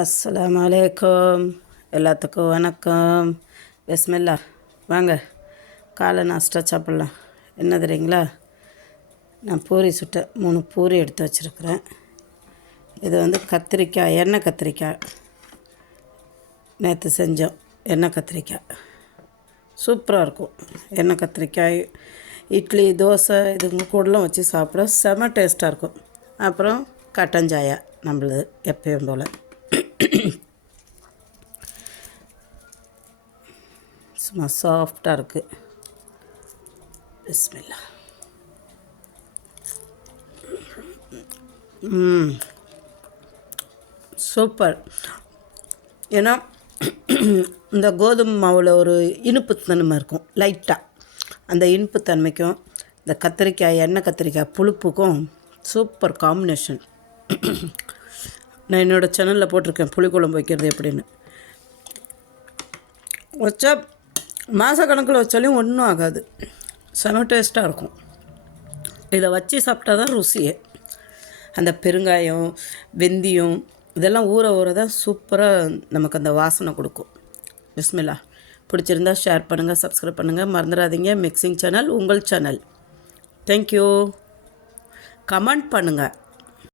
அஸ்ஸலாமு அலைக்கும். எல்லாத்துக்கும் வணக்கம். பிஸ்மில்லா. வாங்க காலை நாஸ்டா சாப்பிட்லாம். என்ன தெரியுங்களா, நான் பூரி சுட்டேன். 3 பூரி எடுத்து வச்சுருக்கிறேன். இது கத்திரிக்காய், எண்ணெய் கத்திரிக்காய் நேற்று செஞ்சோம். எண்ணெய் கத்திரிக்காய் சூப்பராக இருக்கும். எண்ணெய் கத்திரிக்காய் இட்லி, தோசை இதுங்க கூடலாம் வச்சு சாப்பிட செம டேஸ்ட்டாக இருக்கும். அப்புறம் கட்டஞ்சாயா நம்மளது எப்பயும் போல். சும்மா சாஃப்டாக இருக்குது. பிஸ்மில்லா. சூப்பர். ஏன்னா இந்த கோதுமை மாவில் ஒரு இனிப்புத்தன்மை இருக்கும் லைட்டாக. அந்த இனிப்புத்தன்மைக்கும் இந்த கத்திரிக்காய், எண்ணெய் கத்திரிக்காய் புளிப்புக்கும் சூப்பர் காம்பினேஷன். நான் என்னோடய சேனலில் போட்டிருக்கேன் புளிக்குழம்பு வைக்கிறது எப்படின்னு. வச்சா மாதக்கணக்கில் வச்சாலையும் ஒன்றும் ஆகாது. செம டேஸ்ட்டாக இருக்கும். இதை வச்சு சாப்பிட்டா தான் ருசியே. அந்த பெருங்காயம், வெந்தயம் இதெல்லாம் ஊற தான் சூப்பராக நமக்கு அந்த வாசனை கொடுக்கும். பிஸ்மில்லா. பிடிச்சிருந்தா ஷேர் பண்ணுங்கள், சப்ஸ்கிரைப் பண்ணுங்கள். மறந்துடாதீங்க, மிக்சிங் சேனல் உங்கள் சேனல். தேங்க்யூ. கமெண்ட் பண்ணுங்கள்.